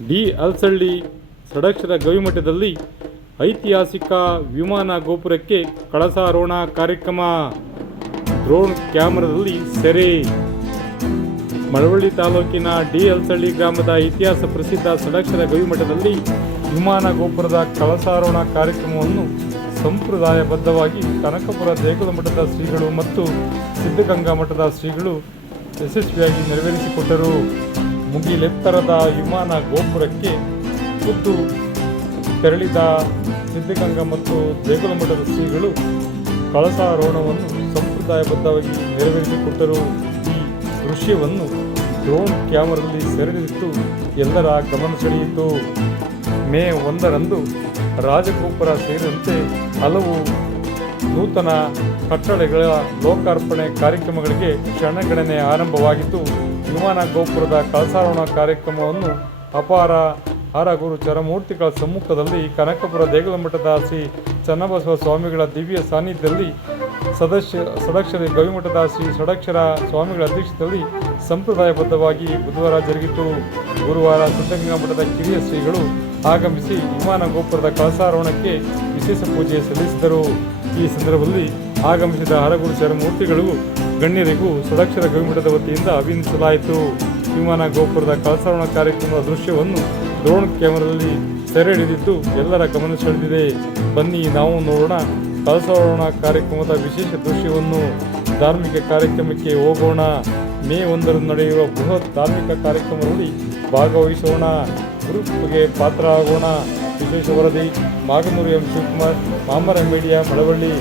D ಅಲ್ಸಳ್ಳಿ Shadakshara ಗವಿಮಠದಲ್ಲಿ ಐತಿಹಾಸಿಕ ವಿಮಾನ ಗೋಪುರಕ್ಕೆ ಕಳಸಾರೋಹಣ ಕಾರ್ಯಕ್ರಮ. ಡ್ರೋನ್ ಕ್ಯಾಮೆರಾದಲ್ಲಿ ಸೆರೆ. ಮಳವಳ್ಳಿ ತಾಲೂಕಿನ ಡಿ ಅಲ್ಸಳ್ಳಿ ಗ್ರಾಮದ ಇತಿಹಾಸ ಪ್ರಸಿದ್ಧ ಷಡಕ್ಷರ ಗವಿಮಠದಲ್ಲಿ ವಿಮಾನ ಗೋಪುರದ ಕಳಸಾರೋಹಣ ಕಾರ್ಯಕ್ರಮವನ್ನು ಸಂಪ್ರದಾಯಬದ್ಧವಾಗಿ ಕನಕಪುರ ದೇಗುಲ ಮಠದ ಶ್ರೀಗಳು ಮತ್ತು ಸಿದ್ಧಗಂಗಾ ಮಠದ ಶ್ರೀಗಳು ಯಶಸ್ವಿಯಾಗಿ ನೆರವೇರಿಸಿಕೊಟ್ಟರು. ಮುಗಿಲೆತ್ತರದ ವಿಮಾನ ಗೋಪುರಕ್ಕೆ ಖುದ್ದು ತೆರಳಿದ ಸಿದ್ಧಗಂಗಾ ಮತ್ತು ದೇಗುಲ ಮಠದ ಶ್ರೀಗಳು ಕಳಸಾರೋಹಣವನ್ನು ಸಂಪ್ರದಾಯಬದ್ಧವಾಗಿ ನೆರವೇರಿಸಿಕೊಟ್ಟರು. ಈ ದೃಶ್ಯವನ್ನು ಡ್ರೋನ್ ಕ್ಯಾಮರಾದಲ್ಲಿ ಸೆರೆಹಿಡಿದು ಎಲ್ಲರ ಗಮನ ಸೆಳೆಯಿತು. ಮೇ 1ರಂದು ರಾಜಗೋಪುರ ಸೇರಿದಂತೆ ಹಲವು ನೂತನ ಕಟ್ಟಡಗಳ ಲೋಕಾರ್ಪಣೆ ಕಾರ್ಯಕ್ರಮಗಳಿಗೆ ಕ್ಷಣಗಣನೆ ಆರಂಭವಾಗಿತ್ತು. ವಿಮಾನ ಗೋಪುರದ ಕಳಸಾರೋಹಣ ಕಾರ್ಯಕ್ರಮವನ್ನು ಅಪಾರ ಗುರು ಚರಮೂರ್ತಿಗಳ ಸಮ್ಮುಖದಲ್ಲಿ ಕನಕಪುರ ದೇಗುಲ ಮಠದ ಶ್ರೀ ಚನ್ನಬಸವ ಸ್ವಾಮಿಗಳ ದಿವ್ಯ ಸಾನ್ನಿಧ್ಯದಲ್ಲಿ ಷಡಕ್ಷರ ಗವಿಮಠದ ಶ್ರೀ ಷಡಕ್ಷರ ಸ್ವಾಮಿಗಳ ಅಧ್ಯಕ್ಷತೆಯಲ್ಲಿ ಸಂಪ್ರದಾಯಬದ್ಧವಾಗಿ ಬುಧವಾರ ಜರುಗಿತು. ಗುರುವಾರ ಸಿದ್ಧಗಂಗಾ ಮಠದ ಕಿರಿಯ ಶ್ರೀಗಳು ಆಗಮಿಸಿ ವಿಮಾನ ಗೋಪುರದ ಕಳಸಾರೋಹಣಕ್ಕೆ ವಿಶೇಷ ಪೂಜೆ ಸಲ್ಲಿಸಿದರು. ಈ ಸಂದರ್ಭದಲ್ಲಿ ಆಗಮಿಸಿದ ಹರಗುರು ಚರಮೂರ್ತಿಗಳಿಗೂ ಗಣ್ಯರಿಗೂ ಷಡಕ್ಷರ ಗವಿಮಠದ ವತಿಯಿಂದ ಅಭಿನಂದಿಸಲಾಯಿತು. ವಿಮಾನ ಗೋಪುರದ ಕಳಸಾರೋಹಣ ಕಾರ್ಯಕ್ರಮದ ದೃಶ್ಯವನ್ನು ಡ್ರೋನ್ ಕ್ಯಾಮೆರಾದಲ್ಲಿ ಸೆರೆ ಹಿಡಿದಿದ್ದು ಎಲ್ಲರ ಗಮನ ಸೆಳೆದಿದೆ. ಬನ್ನಿ ನಾವು ನೋಡೋಣ ಕಳಸಾರೋಹಣ ಕಾರ್ಯಕ್ರಮದ ವಿಶೇಷ ದೃಶ್ಯವನ್ನು. ಧಾರ್ಮಿಕ ಕಾರ್ಯಕ್ರಮಕ್ಕೆ ಹೋಗೋಣ. ಮೇ 1ರಂದು ನಡೆಯುವ ಬೃಹತ್ ಧಾರ್ಮಿಕ ಕಾರ್ಯಕ್ರಮದಲ್ಲಿ ಭಾಗವಹಿಸೋಣ. ಗುರುಕೃಪೆಗೆ ಪಾತ್ರ ಆಗೋಣ. ವಿಶೇಷ ವರದಿ ಮಾಗನೂರು ಎಂ ಶಿವಕುಮಾರ್, ಮಾಮರ ಮೀಡಿಯಾ, ಮಳವಳ್ಳಿ.